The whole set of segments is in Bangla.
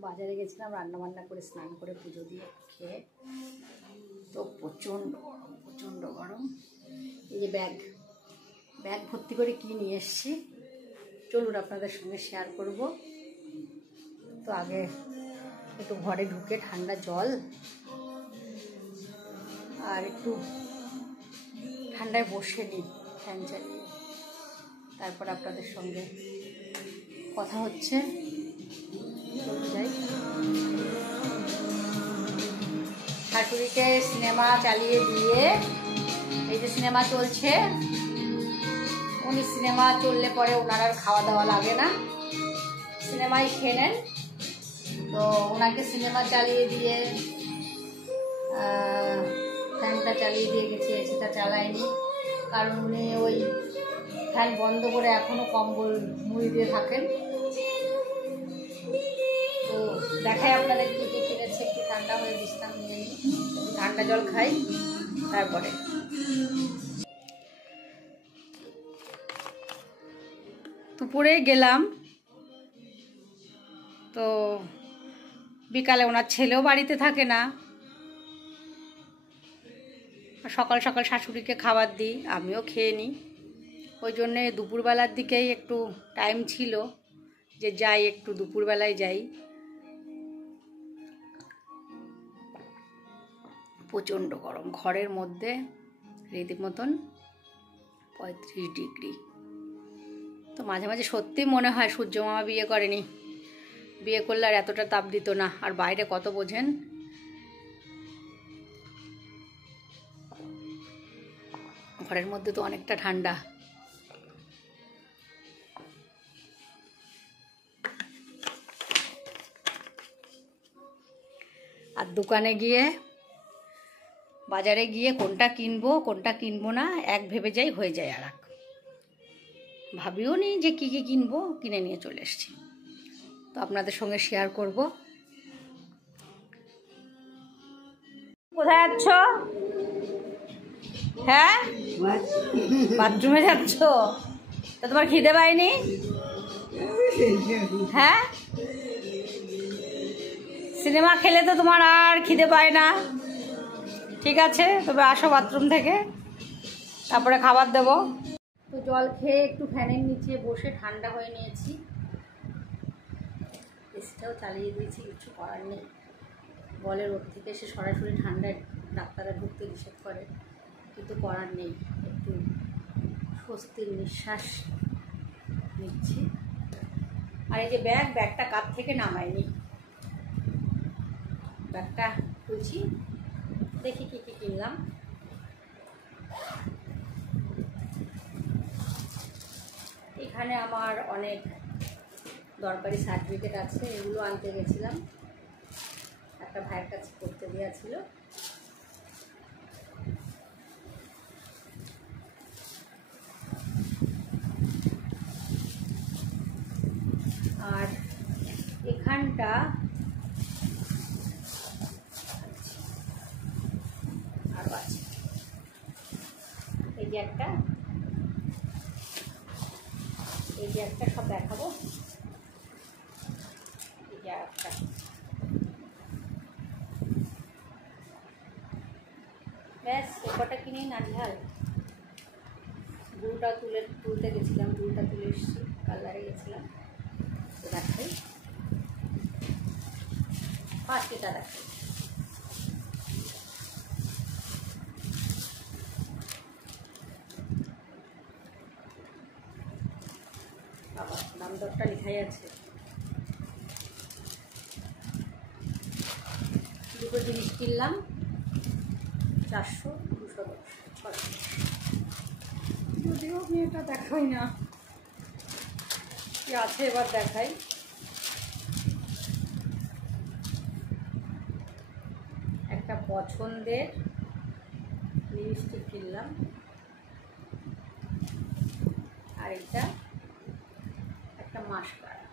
বাজারে গেছিলাম রান্না বান্না করে স্নান করে পুজো দিয়ে খেয়ে। তো প্রচণ্ড গরম। এই যে ব্যাগ ভর্তি করে কি নিয়ে এসেছি, চলুন আপনাদের সঙ্গে শেয়ার করব। তো আগে একটু ঘরে ঢুকে ঠান্ডা জল আর একটু ঠান্ডায় বসে নিই ফ্যান চালিয়ে, তারপর আপনাদের সঙ্গে কথা হচ্ছে। যাই, শাশুড়িকে সিনেমা চালিয়ে দিয়ে, এই যে সিনেমা চলছে, উনি সিনেমা চললে পরে ওনার আর খাওয়া দাওয়া লাগে না, সিনেমাই খেয়ে নেন। তো ওনাকে সিনেমা চালিয়ে দিয়ে ফ্যানটা চালিয়ে দিয়ে গেছি, এসিটা চালায়নি, কারণ উনি ওই ফ্যান বন্ধ করে এখনও কম্বল মুড়ি দিয়ে থাকেন। তো দেখাই আপনাদের কী কী কিনেছে, একটু ঠান্ডা হয়ে বিশ্রাম নিয়ে নিই, ঠান্ডা জল খাই তারপরে। দুপুরে গেলাম, তো বিকালে ওনার ছেলেও বাড়িতে থাকে না, সকাল সকাল শাশুড়িকে খাবার দিই, আমিও খেয়ে নিই। ওই জন্যে দুপুরবেলার দিকেই একটু টাইম ছিল যে যাই, একটু দুপুরবেলায় যাই। প্রচণ্ড গরম, ঘরের মধ্যে রীতিমতন 35 ডিগ্রি। তো মাঝে মাঝে সত্যি মনে হয় সূর্য মামা বিয়ে করেনি, বিয়ে করলে আর এতটা তাপ দিত না। আর বাইরে কত বোঝেন, ঘরের মধ্যে তো অনেকটা ঠান্ডা। আর দোকানে গিয়ে, বাজারে গিয়ে কোনটা কিনবো না এক ভেবে যাই, হয়ে যায় আর এক, ভাবিও নি যে কী কী কিনবো, কিনে নিয়ে চলে এসেছি। তো আপনাদের সঙ্গে শেয়ার করব। কোথায় যাচ্ছ? হ্যাঁ, বাথরুমে যাচ্ছ? তা তোমার খিদে পায়নি? হ্যাঁ, সিনেমা খেলে তো তোমার আর খিদে পায় না। ঠিক আছে, তবে আসো বাথরুম থেকে, তারপরে খাবার দেবো। তো জল খেয়ে একটু ফ্যানের নিচে বসে ঠান্ডা হয়ে নিয়েছি, এসিটাও চালিয়ে দিয়েছি, কিছু করার নেই। বলে রোদ থেকে এসে সরাসরি ঠান্ডায় ডাক্তাররা ঢুকতে নিষেধ করে, কিন্তু করার নেই, একটু স্বস্তির নিঃশ্বাস নিচ্ছি। আর এই যে ব্যাগটা কাপ থেকে নামায়নি, ব্যাগটা খুলছি, দেখি কী কী কিনলাম। এখানে আমার অনেক দরকারি সার্টিফিকেট আছে, এগুলো আনতে গেছিলাম, একটা ভাইয়ের কাছে করতে দেওয়া ছিল। আর এখানটা আরও আছে, এই যে একটা সব দেখাবো। এই যে একটা, ব্যাস এবারটা কিনেই নাজেহাল। গুড়টা তুলতে গেছিলাম, গুড়টা তুলে এসেছি, কালারে গেছিলাম। তো দেখাই, ফার্স্ট এটা দেখাই। বাবা, দাম দরটা লেখাই আছে। দুটো জিনিস কিনলাম, 400, 210, 600। যদিও আমি এটা দেখাই না, কি আছে এবার দেখাই। একটা পছন্দের লিপস্টিক কিনলাম, আর এটা একটা মাস্কারা,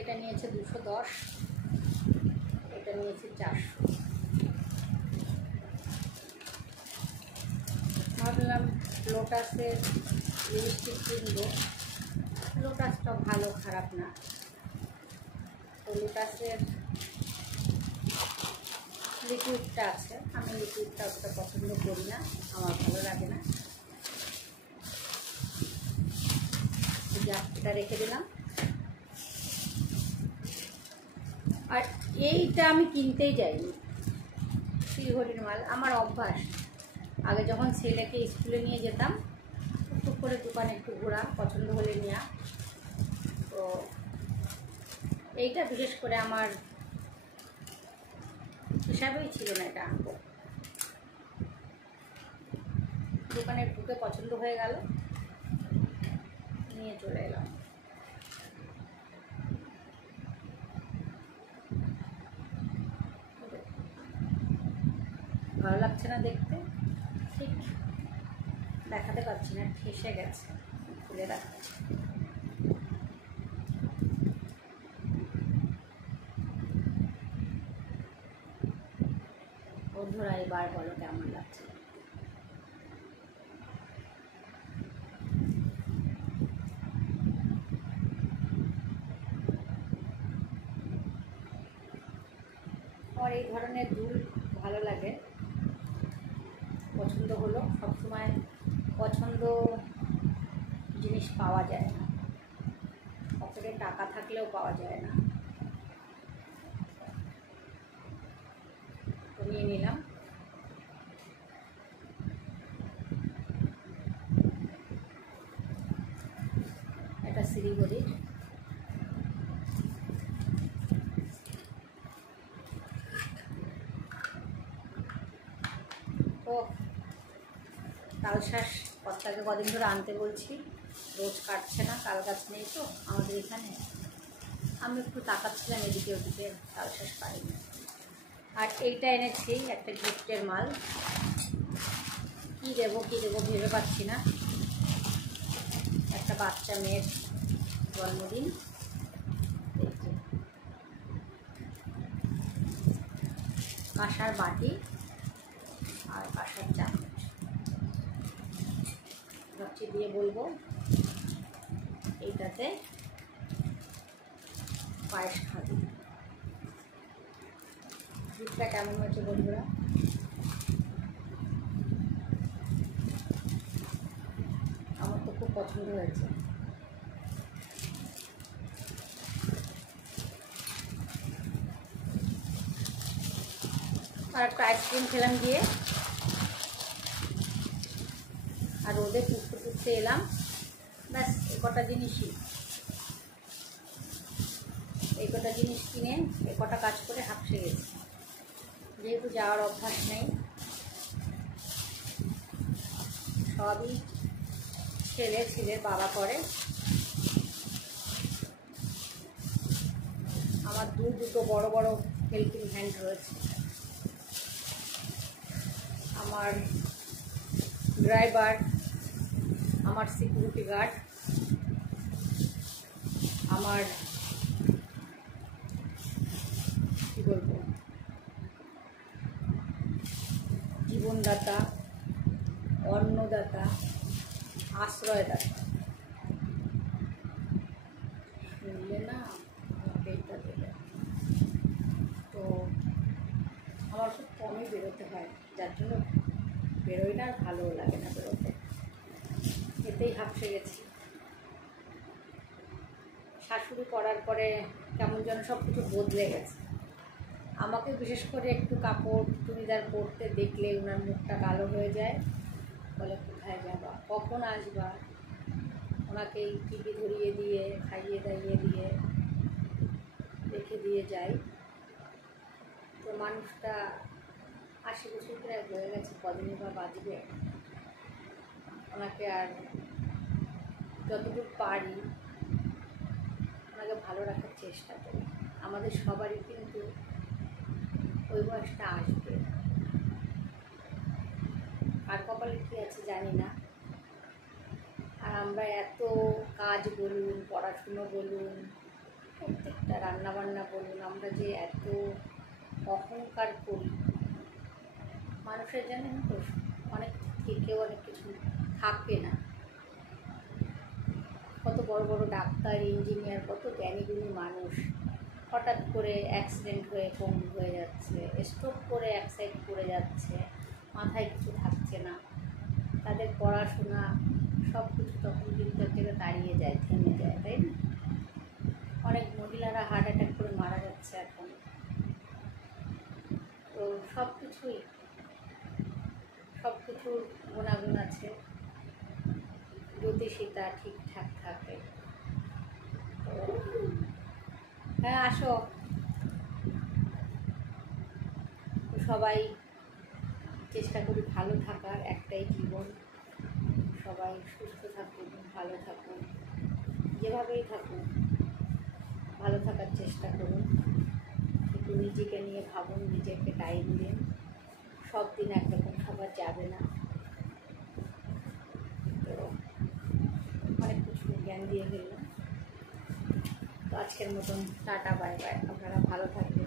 এটা নিয়েছে 210, এটা নিয়েছে 400। ভাবলাম লোটাসের লিপস্টিক কিনবো, লোটাসটাও ভালো, খারাপ না। তো লোটাসের লিকুইডটা আছে, আমি লিকুইডটা অতটা পছন্দ করি না, আমার ভালো লাগে না। এটা রেখে দিলাম। আর এইটা আমি কিনতেই যাইনি, শিলিগুড়ির মাল। আমার অভ্যাস, আগে যখন ছেলেকে স্কুলে নিয়ে যেতাম টুক করে দোকানে একটু ঘোরা, পছন্দ হলে নেওয়া। তো এইটা বিশেষ করে আমার হিসাবেই ছিল না এটা আনবো। দোকানে ঢুকে পছন্দ হয়ে গেল, নিয়ে চলে এলাম। ভালো লাগছে না দেখতে, ঠিক দেখাতে পারছি না, ঠেসে গেছে, খুলে দেখাচ্ছি। বন্ধুরা এবার বলো কেমন লাগছে। আমার এই ধরনের দুল ভালো লাগে, পছন্দ হলো। সবসময় পছন্দ জিনিস পাওয়া যায় না, পকেটে টাকা থাকলেও পাওয়া যায় না। তো নিয়ে নিলাম। এটা শিলিগুড়ির। তো তালশাঁস কর্তাকে কদিন ধরে আনতে বলছি, রোজ কাটছে না, তাল গাছ নেই তো আমাদের এখানে। আমি একটু তাকাচ্ছিলাম এদিকে ওদিকে, তালশাঁস পাইনি। আর এইটা এনেছি একটা গিফটের মাল, কী দেবো ভেবে পাচ্ছি না। একটা বাচ্চা মেয়ের জন্মদিন, কাঁসার বাটি আর কাঁসার চামচ ভাবছি দিয়ে বলবো এইটাতে পায়েস খাবি। দুধটা কেমন হয়েছে বন্ধুরা? আমার তো খুব পছন্দ হয়েছে। আর একটা আইসক্রিম খেলাম গিয়ে, আর রোদে পুষতে এলাম, ব্যাস এই কটা জিনিসই, এই কটা জিনিস কিনে এই কটা কাজ করে হাঁপসে গেছি। যেহেতু যাওয়ার অভ্যাস নেই, সবই ছেলের বাবা করে। আমার দুটো বড় বড় হেল্পিং হ্যান্ড রয়েছে। আমার ড্রাইভার, আমার সিকিউরিটি গার্ড, আমার কী বলবো জীবনদাতা, অন্নদাতা, আশ্রয়দাতা। শুনলে না পেটটা দেবে। তো আমার খুব কমই বেরোতে হয়, যার জন্য বেরোই না, আর ভালোও লাগে না বেরোতে। এতেই হাঁপসে গেছি। শাশুড়ি করার পরে কেমন যেন সব কিছু বদলে গেছে। আমাকে বিশেষ করে একটু কাপড় চুড়িদার পরতে দেখলে ওনার মুখটা কালো হয়ে যায়, বলে কোথায় যাবা, কখন আসবা। ওনাকেই টিভি ধরিয়ে দিয়ে, খাইয়ে দাইয়ে দিয়ে রেখে দিয়ে যাই। তো মানুষটা 80 বছর প্রায় হয়ে গেছে, কদিনই বা বাঁচবে। ওনাকে আর যতটুকু পারি ওনাকে ভালো রাখার চেষ্টা করি। আমাদের সবারই কিন্তু ওই বয়সটা আসবে, আর কপালে কী আছে জানি না। আর আমরা এত কাজ বলুন, পড়াশুনো বলুন, প্রত্যেকটা রান্নাবান্না বলুন, আমরা যে এত অহংকার করি, মানুষের জানেন তো অনেক থেকেও অনেক কিছু থাকে না। কত বড় বড় ডাক্তার, ইঞ্জিনিয়ার, কত জ্ঞানীগুণী মানুষ হঠাৎ করে অ্যাক্সিডেন্ট হয়ে পঙ্গু হয়ে যাচ্ছে, স্ট্রোক করে এক সাইড পড়ে যাচ্ছে, মাথায় কিছু থাকছে না। তাদের পড়াশোনা সব কিছু তখন কিন্তু এক জায়গায় দাঁড়িয়ে যায়, থেমে যায়, তাই না? অনেক মহিলারা হার্ট অ্যাটাক করে মারা যাচ্ছে এখন। তো সব কিছুর গুণাগুণ আছে যদি সেটা ঠিকঠাক থাকে। তো হ্যাঁ, আসো। সবাই চেষ্টা করি ভালো থাকার, একটাই জীবন। সবাই সুস্থ থাকুন, ভালো থাকুন, যেভাবেই থাকুন ভালো থাকার চেষ্টা করুন। একটু নিজেকে নিয়ে ভাবুন, নিজেকে টাইম দিন। সব দিন একরকম খাবার যাবে না। তো অনেক কিছু জ্ঞান দিয়ে গেলাম। তো আজকের মতন টাটা, বাই বাই। আপনারা ভালো থাকবেন।